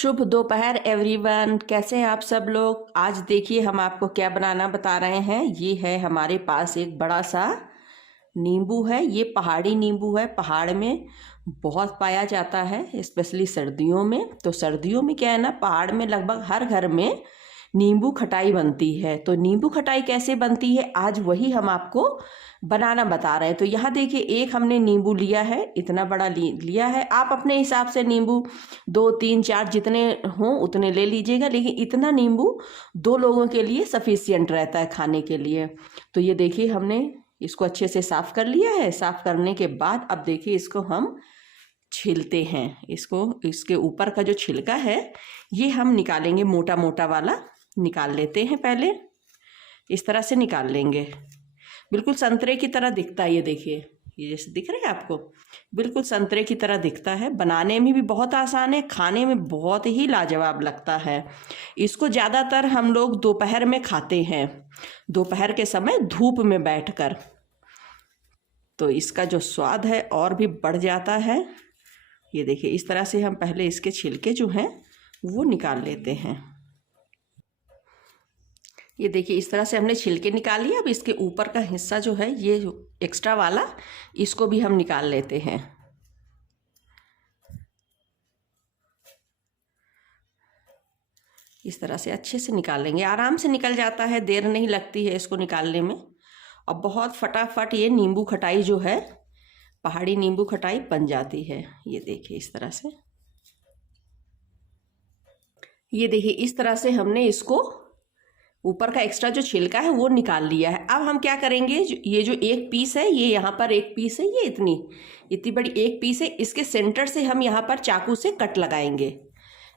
शुभ दोपहर एवरीवन। कैसे हैं आप सब लोग। आज देखिए हम आपको क्या बनाना बता रहे हैं। ये है हमारे पास एक बड़ा सा नींबू है। ये पहाड़ी नींबू है, पहाड़ में बहुत पाया जाता है, स्पेशली सर्दियों में। तो सर्दियों में क्या है ना, पहाड़ में लगभग हर घर में नींबू खटाई बनती है। तो नींबू खटाई कैसे बनती है, आज वही हम आपको बनाना बता रहे हैं। तो यहाँ देखिए एक हमने नींबू लिया है, इतना बड़ा लिया है। आप अपने हिसाब से नींबू 2 3 4 जितने हों उतने ले लीजिएगा, लेकिन इतना नींबू 2 लोगों के लिए सफिशियंट रहता है खाने के लिए। तो ये देखिए हमने इसको अच्छे से साफ़ कर लिया है। साफ़ करने के बाद अब देखिए इसको हम छीलते हैं। इसको, इसके ऊपर का जो छिलका है ये हम निकालेंगे, मोटा मोटा वाला निकाल लेते हैं। पहले इस तरह से निकाल लेंगे। बिल्कुल संतरे की तरह दिखता है। ये देखिए, ये जैसे दिख रहा है आपको, बिल्कुल संतरे की तरह दिखता है। बनाने में भी बहुत आसान है, खाने में बहुत ही लाजवाब लगता है। इसको ज़्यादातर हम लोग दोपहर में खाते हैं, दोपहर के समय धूप में बैठकर। तो इसका जो स्वाद है और भी बढ़ जाता है। ये देखिए इस तरह से हम पहले इसके छिलके जो हैं वो निकाल लेते हैं। ये देखिए इस तरह से हमने छिलके निकाल लिए। अब इसके ऊपर का हिस्सा जो है, ये जो एक्स्ट्रा वाला, इसको भी हम निकाल लेते हैं। इस तरह से अच्छे से निकाल लेंगे, आराम से निकल जाता है, देर नहीं लगती है इसको निकालने में। और बहुत फटाफट ये नींबू खटाई जो है, पहाड़ी नींबू खटाई बन जाती है। ये देखिए इस तरह से, ये देखिए इस तरह से हमने इसको ऊपर का एक्स्ट्रा जो छिलका है वो निकाल लिया है। अब हम क्या करेंगे, ये जो एक पीस है, ये यहाँ पर एक पीस है, ये इतनी बड़ी एक पीस है, इसके सेंटर से हम यहाँ पर चाकू से कट लगाएंगे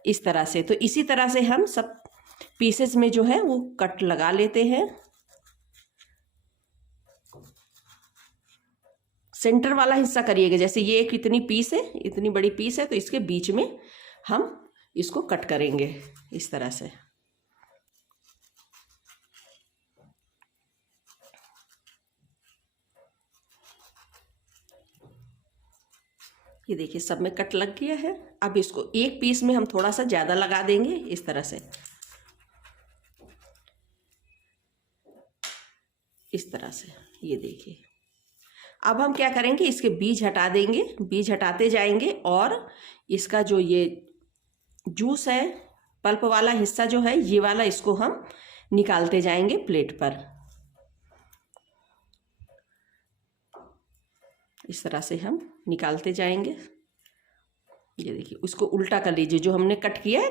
इस तरह से। तो इसी तरह से हम सब पीसेस में जो है वो कट लगा लेते हैं। सेंटर वाला हिस्सा करिएगा। जैसे ये एक इतनी पीस है, इतनी बड़ी पीस है, तो इसके बीच में हम इसको कट करेंगे इस तरह से। ये देखिए सब में कट लग गया है। अब इसको एक पीस में हम थोड़ा सा ज़्यादा लगा देंगे इस तरह से, इस तरह से। ये देखिए अब हम क्या करेंगे, इसके बीज हटा देंगे, बीज हटाते जाएंगे और इसका जो ये जूस है, पल्प वाला हिस्सा जो है, ये वाला, इसको हम निकालते जाएंगे प्लेट पर। इस तरह से हम निकालते जाएंगे। ये देखिए उसको उल्टा कर लीजिए, जो हमने कट किया है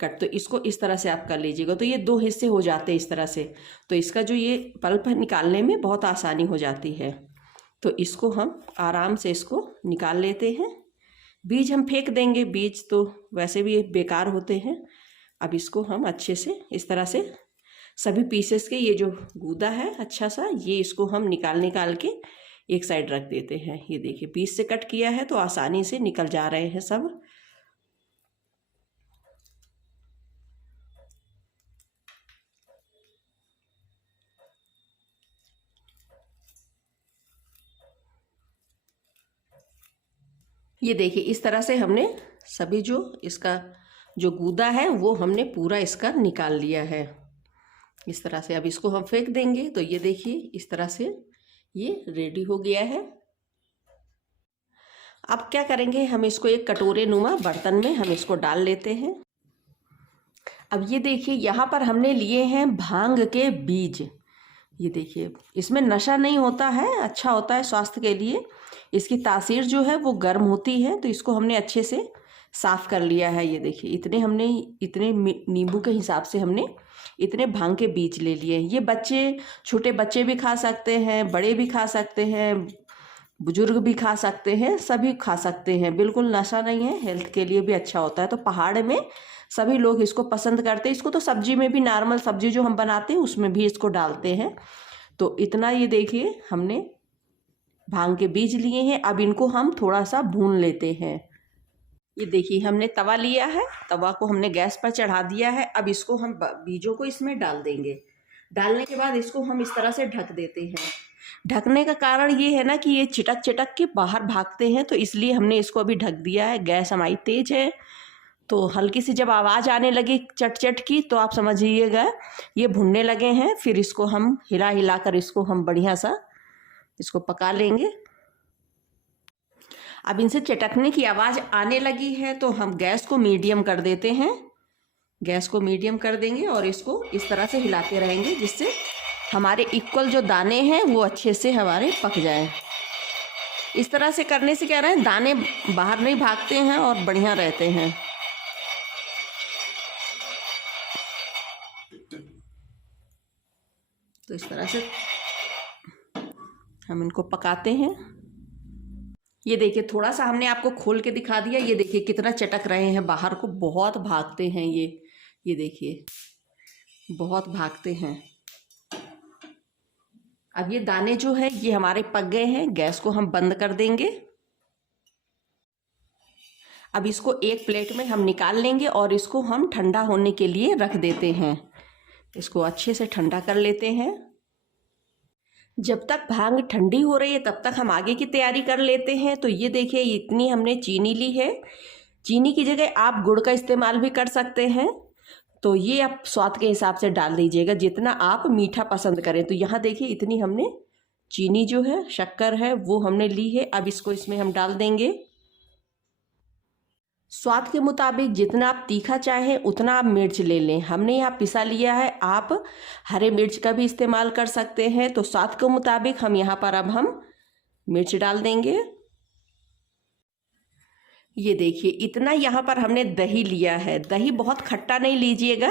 कट तो इसको इस तरह से आप कर लीजिएगा। तो ये 2 हिस्से हो जाते हैं इस तरह से। तो इसका जो ये पल्प है निकालने में बहुत आसानी हो जाती है। तो इसको हम आराम से इसको निकाल लेते हैं। बीज हम फेंक देंगे, बीज तो वैसे भी बेकार होते हैं। अब इसको हम अच्छे से इस तरह से सभी पीसेस के ये जो गूदा है अच्छा सा, ये इसको हम निकाल के एक साइड रख देते हैं। ये देखिए पीस से कट किया है तो आसानी से निकल जा रहे हैं सब। ये देखिए इस तरह से हमने सभी जो इसका जो गूदा है वो हमने पूरा इसका निकाल लिया है इस तरह से। अब इसको हम फेंक देंगे। तो ये देखिए इस तरह से ये रेडी हो गया है। अब क्या करेंगे, हम इसको एक कटोरे नुमा बर्तन में हम इसको डाल लेते हैं। अब ये देखिए यहाँ पर हमने लिए हैं भांग के बीज। ये देखिए इसमें नशा नहीं होता है, अच्छा होता है स्वास्थ्य के लिए। इसकी तासीर जो है वो गर्म होती है। तो इसको हमने अच्छे से साफ़ कर लिया है। ये देखिए इतने नींबू के हिसाब से हमने इतने भांग के बीज ले लिए। ये बच्चे, छोटे बच्चे भी खा सकते हैं, बड़े भी खा सकते हैं, बुजुर्ग भी खा सकते हैं, सभी खा सकते हैं। बिल्कुल नशा नहीं है, हेल्थ के लिए भी अच्छा होता है। तो पहाड़ में सभी लोग इसको पसंद करते हैं। इसको तो सब्जी में भी, नॉर्मल सब्जी जो हम बनाते हैं उसमें भी इसको डालते हैं। तो इतना ये देखिए हमने भांग के बीज लिए हैं। अब इनको हम थोड़ा सा भून लेते हैं। ये देखिए हमने तवा लिया है, तवा को हमने गैस पर चढ़ा दिया है। अब इसको हम बीजों को इसमें डाल देंगे। डालने के बाद इसको हम इस तरह से ढक देते हैं। ढकने का कारण ये है ना कि ये चिटक चिटक के बाहर भागते हैं, तो इसलिए हमने इसको अभी ढक दिया है। गैस हमारी तेज है तो हल्की सी जब आवाज़ आने लगी चट चट की तो आप समझिएगा ये भुनने लगे हैं। फिर इसको हम हिला हिला कर इसको हम बढ़िया सा इसको पका लेंगे। अब इनसे चटकने की आवाज़ आने लगी है तो हम गैस को मीडियम कर देते हैं। गैस को मीडियम कर देंगे और इसको इस तरह से हिलाते रहेंगे जिससे हमारे इक्वल जो दाने हैं वो अच्छे से हमारे पक जाएं। इस तरह से करने से क्या रहा है, दाने बाहर नहीं भागते हैं और बढ़िया रहते हैं। तो इस तरह से हम इनको पकाते हैं। ये देखिए थोड़ा सा हमने आपको खोल के दिखा दिया। ये देखिए कितना चटक रहे हैं, बाहर को बहुत भागते हैं ये देखिए बहुत भागते हैं। अब ये दाने जो है ये हमारे पक गए हैं। गैस को हम बंद कर देंगे। अब इसको एक प्लेट में हम निकाल लेंगे और इसको हम ठंडा होने के लिए रख देते हैं। इसको अच्छे से ठंडा कर लेते हैं। जब तक भांग ठंडी हो रही है तब तक हम आगे की तैयारी कर लेते हैं। तो ये देखिए इतनी हमने चीनी ली है। चीनी की जगह आप गुड़ का इस्तेमाल भी कर सकते हैं। तो ये आप स्वाद के हिसाब से डाल दीजिएगा जितना आप मीठा पसंद करें। तो यहाँ देखिए इतनी हमने चीनी जो है शक्कर है वो हमने ली है। अब इसको इसमें हम डाल देंगे। स्वाद के मुताबिक जितना आप तीखा चाहें उतना आप मिर्च ले लें। हमने यहाँ पिसा लिया है, आप हरे मिर्च का भी इस्तेमाल कर सकते हैं। तो स्वाद के मुताबिक हम यहाँ पर अब हम मिर्च डाल देंगे। ये देखिए इतना यहाँ पर हमने दही लिया है। दही बहुत खट्टा नहीं लीजिएगा,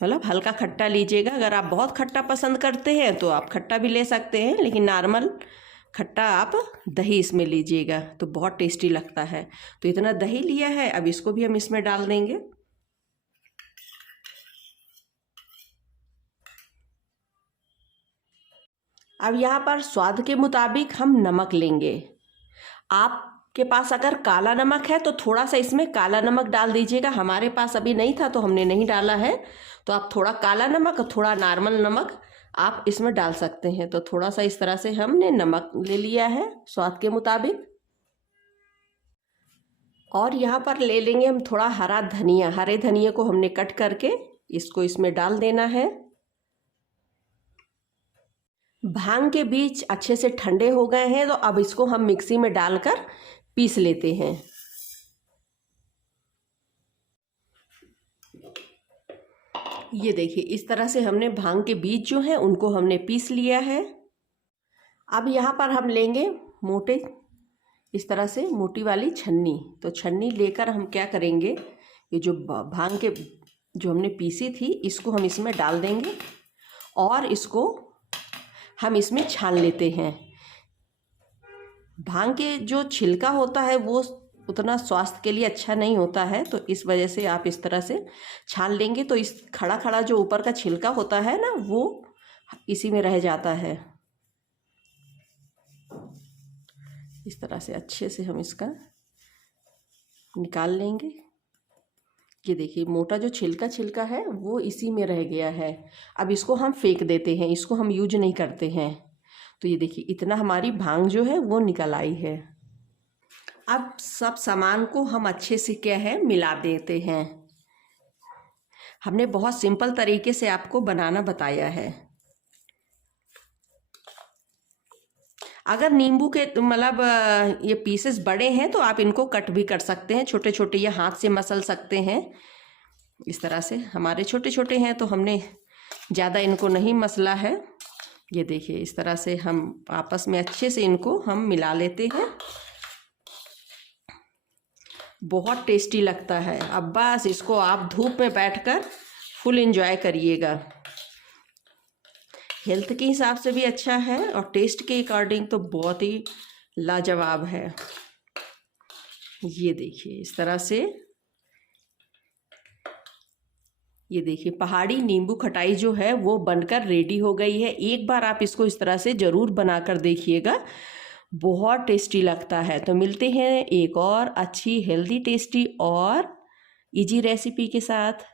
मतलब हल्का खट्टा लीजिएगा। अगर आप बहुत खट्टा पसंद करते हैं तो आप खट्टा भी ले सकते हैं, लेकिन नॉर्मल खट्टा आप दही इसमें लीजिएगा तो बहुत टेस्टी लगता है। तो इतना दही लिया है, अब इसको भी हम इसमें डाल देंगे। अब यहाँ पर स्वाद के मुताबिक हम नमक लेंगे। आपके पास अगर काला नमक है तो थोड़ा सा इसमें काला नमक डाल दीजिएगा। हमारे पास अभी नहीं था तो हमने नहीं डाला है। तो आप थोड़ा काला नमक और थोड़ा नॉर्मल नमक आप इसमें डाल सकते हैं। तो थोड़ा सा इस तरह से हमने नमक ले लिया है स्वाद के मुताबिक। और यहाँ पर ले लेंगे हम थोड़ा हरा धनिया। हरे धनिया को हमने कट करके इसको इसमें डाल देना है। भांग के बीज अच्छे से ठंडे हो गए हैं तो अब इसको हम मिक्सी में डालकर पीस लेते हैं। ये देखिए इस तरह से हमने भांग के बीज जो हैं उनको हमने पीस लिया है। अब यहाँ पर हम लेंगे मोटे इस तरह से मोटी वाली छन्नी। तो छन्नी लेकर हम क्या करेंगे, ये जो भांग के जो हमने पीसी थी इसको हम इसमें डाल देंगे और इसको हम इसमें छान लेते हैं। भांग के जो छिलका होता है वो उतना स्वास्थ्य के लिए अच्छा नहीं होता है, तो इस वजह से आप इस तरह से छान लेंगे तो इस खड़ा खड़ा जो ऊपर का छिलका होता है ना वो इसी में रह जाता है। इस तरह से अच्छे से हम इसका निकाल लेंगे। ये देखिए मोटा जो छिलका है वो इसी में रह गया है। अब इसको हम फेंक देते हैं, इसको हम यूज नहीं करते हैं। तो ये देखिए इतना हमारी भांग जो है वो निकल आई है। अब सब सामान को हम अच्छे से क्या है मिला देते हैं। हमने बहुत सिंपल तरीके से आपको बनाना बताया है। अगर नींबू के मतलब ये पीसेस बड़े हैं तो आप इनको कट भी कर सकते हैं, छोटे छोटे या हाथ से मसल सकते हैं। इस तरह से हमारे छोटे छोटे हैं तो हमने ज़्यादा इनको नहीं मसला है। ये देखिए इस तरह से हम आपस में अच्छे से इनको हम मिला लेते हैं। बहुत टेस्टी लगता है। अब बस इसको आप धूप में बैठकर फुल एंजॉय करिएगा। हेल्थ के हिसाब से भी अच्छा है और टेस्ट के अकॉर्डिंग तो बहुत ही लाजवाब है। ये देखिए इस तरह से, ये देखिए पहाड़ी नींबू खटाई जो है वो बनकर रेडी हो गई है। एक बार आप इसको इस तरह से ज़रूर बनाकर देखिएगा, बहुत टेस्टी लगता है। तो मिलते हैं एक और अच्छी हेल्दी टेस्टी और इजी रेसिपी के साथ।